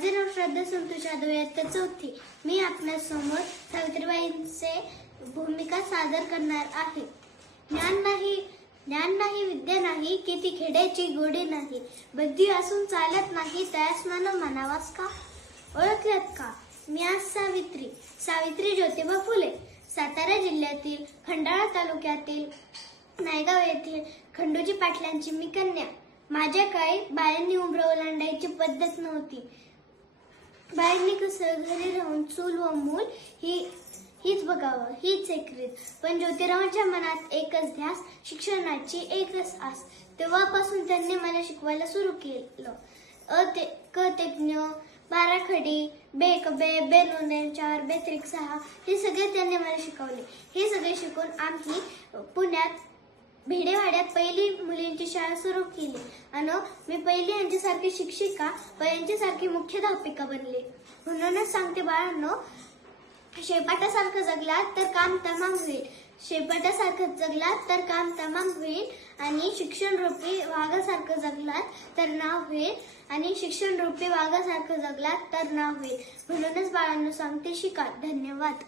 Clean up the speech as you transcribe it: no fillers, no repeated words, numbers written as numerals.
माझे नाव श्रद्धा संतोष जाधव, इयत्ता चौथी. मी आपल्यासमोर सावित्रीबाईंचे भूमिका सादर करणार आहे. ज्ञान नाही विद्या नाही, किती खेड्याची गोडी नाही. बुद्धी असून चालत नाही, त्यास मानव म्हणावास का? ओळखल्यात का? मी आज सावित्री ज्योतिबा फुले. सातारा जिल्ह्यातील खंडाळा तालुक्यातील नायगाव येथील खंडोजी पाटलांची मी कन्या. माझ्या काळी बायांनी उंबरं ओलांडायची पद्धत नव्हती. बायांनी कसं घरी राहून चूल व मूल हीच बघावं, हीच एक रीत. पण ज्योतिरावांच्या मनात एकच ध्यास, शिक्षणाची एकच आस. तेव्हापासून त्यांनी मला शिकवायला सुरू केलं. क ते ज्ञ, बाराखडी, बेकबे, बेनोंदे 4, बेत्रिक 6 हे सगळे त्यांनी मला शिकवले. हे सगळे शिकून आम्ही पुण्यात भिडेवाड्यात पहिली मुलींची शाळा सुरू केली आणि मी पहिली यांच्यासारखी शिक्षिका व यांच्यासारखी मुख्याध्यापिका बनले. म्हणूनच सांगते बाळांनो, शेपाटासारखं जगलात तर काम तमाम होईल. शेपाटासारखं जगलात तर काम तमाम होईल. आणि शिक्षण रूपी वाघासारखं जगलात तर नाव होईल. आणि शिक्षण रूपी वाघासारखं जगलात तर नाव होईल. म्हणूनच बाळांनो सांगते, शिका. धन्यवाद.